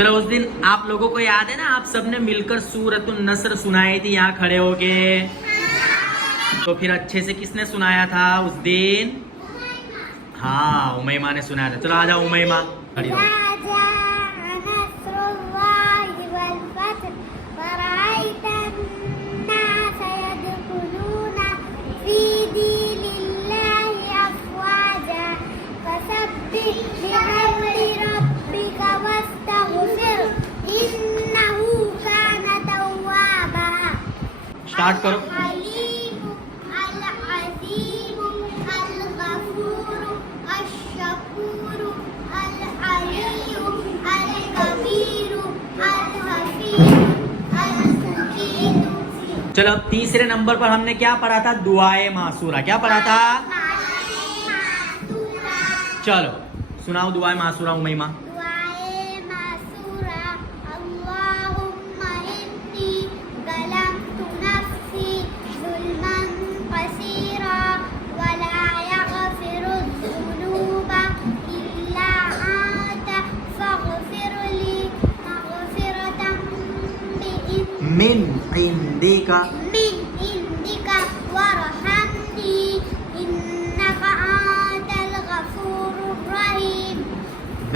चलो उस दिन आप लोगों को याद है ना, आप सबने मिलकर सूरतुन नस्र सुनाई थी यहाँ खड़े होके। तो फिर अच्छे से किसने सुनाया था उस दिन? हाँ, उमैमा ने सुनाया था। चलो आ जाओ उमैमा, खड़ी हो। स्टार्ट करो। चलो तीसरे नंबर पर हमने क्या पढ़ा था? दुआए मासूरा। क्या पढ़ा था? चलो सुनाओ दुआए मासूरा उमैमा। मिन इंदिका,